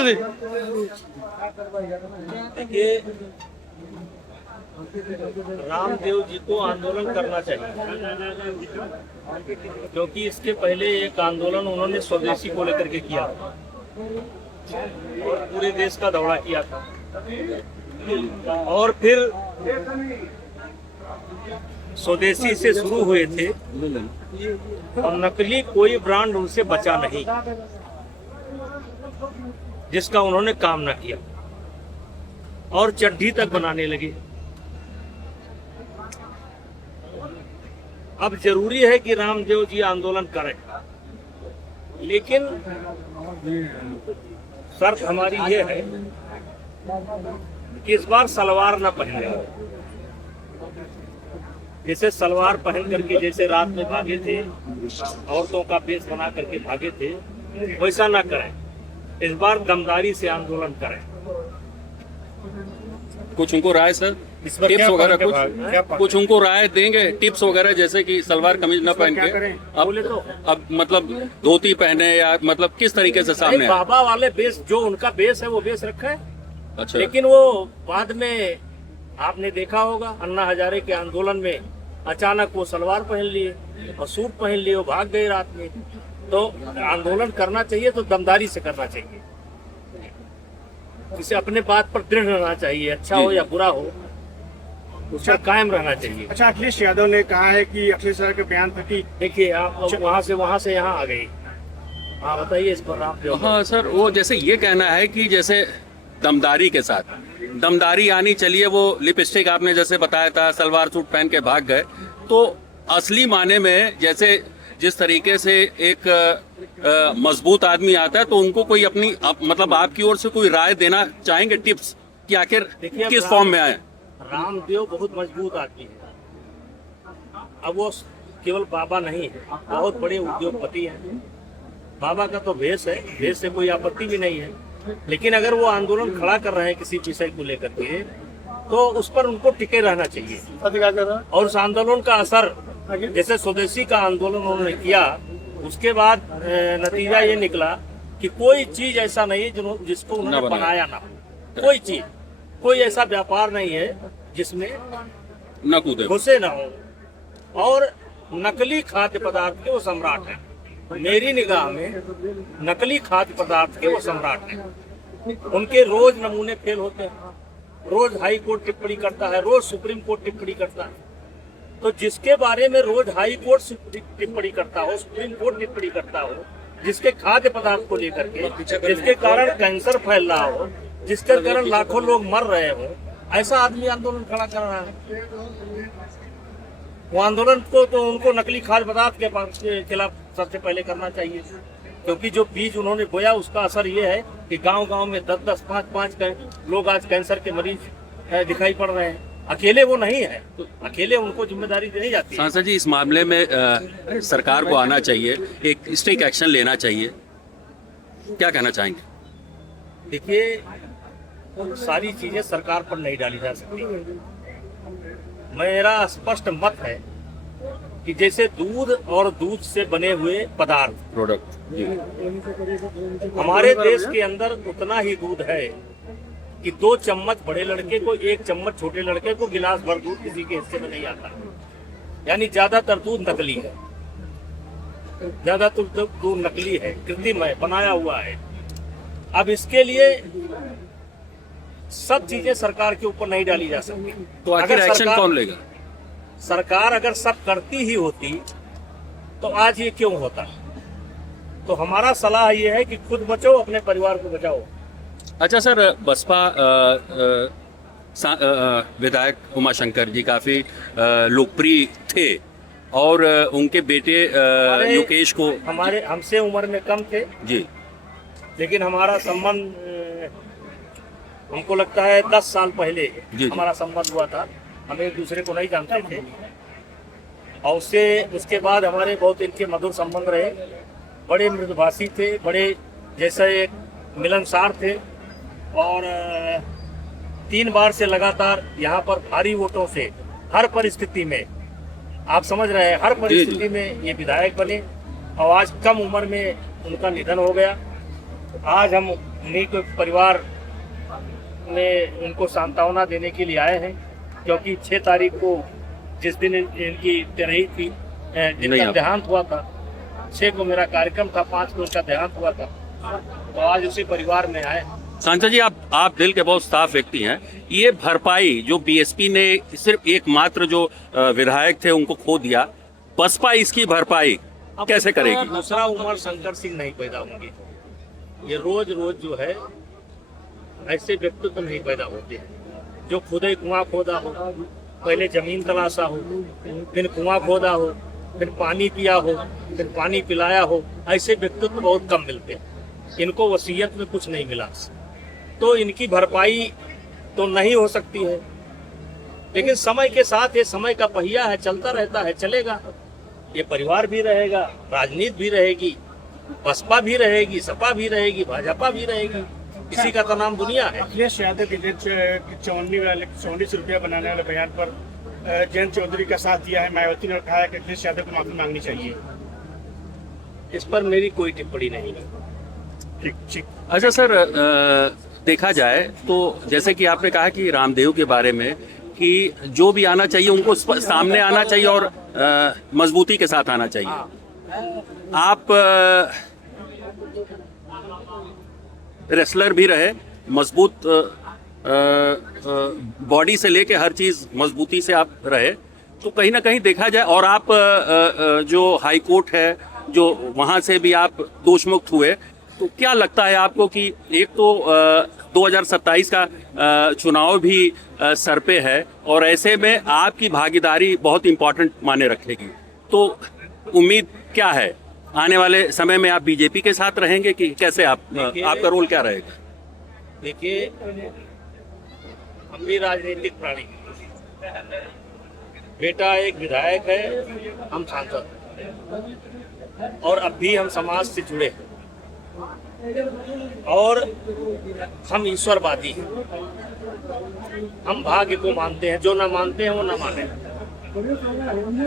दी। देखिए, रामदेव जी को आंदोलन करना चाहिए, क्योंकि इसके पहले एक आंदोलन उन्होंने स्वदेशी को लेकर के किया और पूरे देश का दौरा किया था। और फिर स्वदेशी से शुरू हुए थे और नकली कोई ब्रांड उनसे बचा नहीं जिसका उन्होंने काम न किया, और चड्ढी तक बनाने लगे। अब जरूरी है कि रामदेव जी आंदोलन करें, लेकिन शर्त हमारी ये है कि इस बार सलवार न पहने। जैसे सलवार पहन करके जैसे रात में भागे थे, औरतों का वेश बना करके भागे थे, वैसा ना करें। इस बार दमदारी से आंदोलन करें। कुछ उनको राय सर, टिप्स वगैरह कुछ उनको राय देंगे, टिप्स वगैरह, जैसे कि सलवार कमीज न पहन के अब मतलब धोती पहने, या मतलब किस तरीके से सामने आए? बाबा वाले बेस, जो उनका बेस है वो बेस रखा है। अच्छा। लेकिन वो बाद में आपने देखा होगा, अन्ना हजारे के आंदोलन में अचानक वो सलवार पहन लिए और सूट पहन लिए, वो भाग गए रात में। तो आंदोलन करना चाहिए तो दमदारी से करना चाहिए, इसे अपने बात पर दृढ़ रहना चाहिए, अच्छा हो या बुरा हो उस पर कायम रहना चाहिए। अच्छा, अखिलेश यादव ने कहा है कि अखिलेश यादव के बयान पर कि देखिए, आप वहाँ से यहाँ आ गई। हाँ, बताइए इस पर आप। हाँ सर, वो जैसे ये कहना है कि जैसे दमदारी के साथ, दमदारी यानी चलिए वो लिपस्टिक आपने जैसे बताया था, सलवार सूट पहन के भाग गए, तो असली माने में जैसे जिस तरीके से एक मजबूत आदमी आता है, तो उनको कोई अपनी मतलब आपकी ओर से कोई राय देना चाहेंगे, टिप्स कि आखिर किस फॉर्म में आए? रामदेव बहुत मजबूत आदमी है। अब वो केवल बाबा नहीं है, बहुत बड़े उद्योगपति हैं। बाबा का तो भेष है, भेष से कोई आपत्ति भी नहीं है, लेकिन अगर वो आंदोलन खड़ा कर रहे हैं किसी विषय को लेकर के, तो उस पर उनको टिके रहना चाहिए। और उस आंदोलन का असर, जैसे स्वदेशी का आंदोलन उन्होंने किया, उसके बाद नतीजा ये निकला कि कोई चीज ऐसा नहीं है जिसको उन्होंने बनाया ना हो। कोई चीज, कोई ऐसा व्यापार नहीं है जिसमें न कूदे, घुसे ना हो। और नकली खाद्य पदार्थ के वो सम्राट हैं। मेरी निगाह में नकली खाद्य पदार्थ के वो सम्राट हैं। उनके रोज नमूने फेल होते हैं, रोज हाई कोर्ट टिप्पणी करता है, रोज सुप्रीम कोर्ट टिप्पणी करता है। तो जिसके बारे में रोज हाई कोर्ट टिप्पणी करता हो, सुप्रीम कोर्ट टिप्पणी करता हो, जिसके खाद्य पदार्थ को लेकर के, जिसके कारण कैंसर फैल रहा हो, जिसके कारण लाखों लोग मर रहे हो, ऐसा आदमी आंदोलन खड़ा कर रहा है। वो आंदोलन को तो उनको नकली खाद्य पदार्थ के खिलाफ सबसे पहले करना चाहिए, क्योंकि जो बीज उन्होंने बोया उसका असर ये है कि गांव-गांव में 10-10, 5-5 लोग आज कैंसर के मरीज दिखाई पड़ रहे हैं। अकेले वो नहीं है, तो अकेले उनको जिम्मेदारी दी जाती है। सांसद जी, इस मामले में सरकार को आना चाहिए, एक स्ट्रिक्ट एक्शन लेना चाहिए, क्या कहना चाहेंगे? देखिए, सारी चीजें सरकार पर नहीं डाली जा सकती। मेरा स्पष्ट मत है कि जैसे दूध और दूध से बने हुए पदार्थ, प्रोडक्ट, हमारे देश के अंदर उतना ही दूध है कि 2 चम्मच बड़े लड़के को, 1 चम्मच छोटे लड़के को, गिलास भर दूध किसी के हिस्से में नहीं आता। यानी ज्यादातर दूध नकली है, ज्यादातर दूध नकली है, कृत्रिम है, बनाया हुआ है। अब इसके लिए सब चीजें सरकार के ऊपर नहीं डाली जा सकती। तो आखिर एक्शन कौन लेगा? सरकार अगर सब करती ही होती तो आज ये क्यों होता? तो हमारा सलाह ये है कि खुद बचो, अपने परिवार को बचाओ। अच्छा सर, बसपा विधायक उमाशंकर जी काफी लोकप्रिय थे, और उनके बेटे योगेश को, हमसे उम्र में कम थे जी, लेकिन हमारा संबंध, हमको लगता है 10 साल पहले हमारा संबंध हुआ था। हम एक दूसरे को नहीं जानते थे, और उसके बाद हमारे बहुत इनके मधुर संबंध रहे। बड़े मृदुभाषी थे, बड़े जैसे एक मिलनसार थे, और 3 बार से लगातार यहाँ पर भारी वोटों से हर परिस्थिति में, आप समझ रहे हैं, हर परिस्थिति में ये विधायक बने। और आज कम उम्र में उनका निधन हो गया। आज हम उन्हीं को परिवार में उनको सांत्वना देने के लिए आए हैं, क्योंकि 6 तारीख को जिस दिन इनकी तिरही थी, जिनका देहांत हुआ था, 6 को मेरा कार्यक्रम था, 5 को उनका देहांत हुआ था, तो आज उसी परिवार में आए। सांसद जी, आप दिल के बहुत साफ व्यक्ति हैं। ये भरपाई जो बीएसपी ने सिर्फ एकमात्र जो विधायक थे उनको खो दिया, बसपा इसकी भरपाई कैसे करेगी? दूसरा उमर शंकर सिंह नहीं पैदा होंगे। ये रोज रोज जो है ऐसे व्यक्तित्व नहीं पैदा होते हैं जो खुद ही कुआं खोदा हो, पहले जमीन तलाशा हो, फिर कुआं खोदा हो, फिर पानी पिया हो, फिर पानी पिलाया हो। ऐसे व्यक्तित्व बहुत कम मिलते हैं। इनको वसीयत में कुछ नहीं मिला, तो इनकी भरपाई तो नहीं हो सकती है। लेकिन समय के साथ ये समय का पहिया है, चलता रहता है, चलेगा। ये परिवार भी रहेगा, राजनीति भी रहेगी, बसपा भी रहेगी, सपा भी रहेगी, भाजपा भी रहेगी। इसी का तो नाम दुनिया है। अखिलेश यादव के 54 रुपया बनाने वाले बयान पर जयंत चौधरी का साथ दिया है। मायावती ने कहा है कि अखिलेश यादव को माफी मांगनी चाहिए। इस पर मेरी कोई टिप्पणी नहीं है। ठीक। अच्छा सर, देखा जाए तो जैसे कि आपने कहा कि रामदेव के बारे में कि जो भी आना चाहिए उनको सामने आना चाहिए और मजबूती के साथ आना चाहिए। आप रेसलर भी रहे, मजबूत बॉडी से लेके हर चीज़ मजबूती से आप रहे, तो कहीं ना कहीं देखा जाए, और आप जो हाई कोर्ट है जो वहाँ से भी आप दोषमुक्त हुए, तो क्या लगता है आपको कि एक तो 2027 का चुनाव भी सर पे है और ऐसे में आपकी भागीदारी बहुत इम्पोर्टेंट माने रखेगी, तो उम्मीद क्या है आने वाले समय में? आप बीजेपी के साथ रहेंगे कि कैसे आपका रोल क्या रहेगा? देखिए, हम भी राजनीतिक प्राणी, बेटा एक विधायक है, हम सांसद हैं, और अब भी हम समाज से जुड़े हैं और हम ईश्वरवादी हैं। हम भाग्य को मानते हैं, जो ना मानते हैं वो ना माने।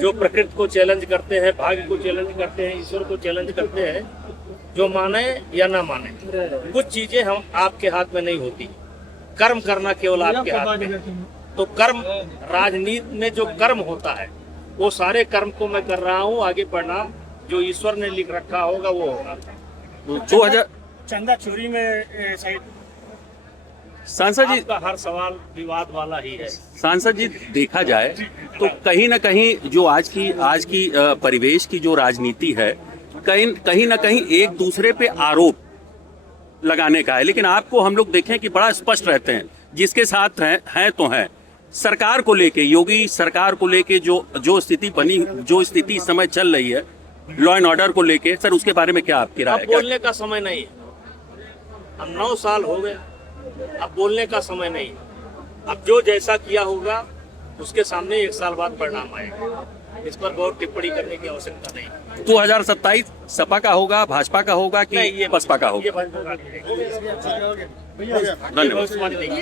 जो प्रकृति को चैलेंज करते हैं, भाग्य को चैलेंज करते हैं, ईश्वर को चैलेंज करते हैं, जो माने या ना माने। कुछ चीजें हम आपके हाथ में नहीं होती, कर्म करना केवल आपके हाथ में है। तो कर्म, राजनीति में जो कर्म होता है वो सारे कर्म को मैं कर रहा हूँ, आगे परिणाम जो ईश्वर ने लिख रखा होगा वो होगा। 2000 चंदा चोरी में शायद सांसद जी, आपका हर सवाल विवाद वाला ही है। सांसद जी, देखा जाए तो कहीं ना कहीं जो आज की परिवेश की जो राजनीति है, कहीं ना कहीं एक दूसरे पे आरोप लगाने का है, लेकिन आपको हम लोग देखें कि बड़ा स्पष्ट रहते हैं, जिसके साथ हैं तो हैं। सरकार को लेके, योगी सरकार को लेके जो स्थिति बनी, जो स्थिति इस समय चल रही है लॉ एंड ऑर्डर को लेके, सर उसके बारे में क्या आपकी राय है? अब बोलने का समय नहीं है। अब 9 साल हो गए, अब बोलने का समय नहीं। अब जो जैसा किया होगा उसके सामने 1 साल बाद परिणाम आएगा। इस पर बहुत टिप्पणी करने की आवश्यकता नहीं। 2027 सपा का होगा, भाजपा का होगा कि नहीं, ये बसपा का होगा? ये भाजपा का नहीं है। धन्यवाद। नहीं है।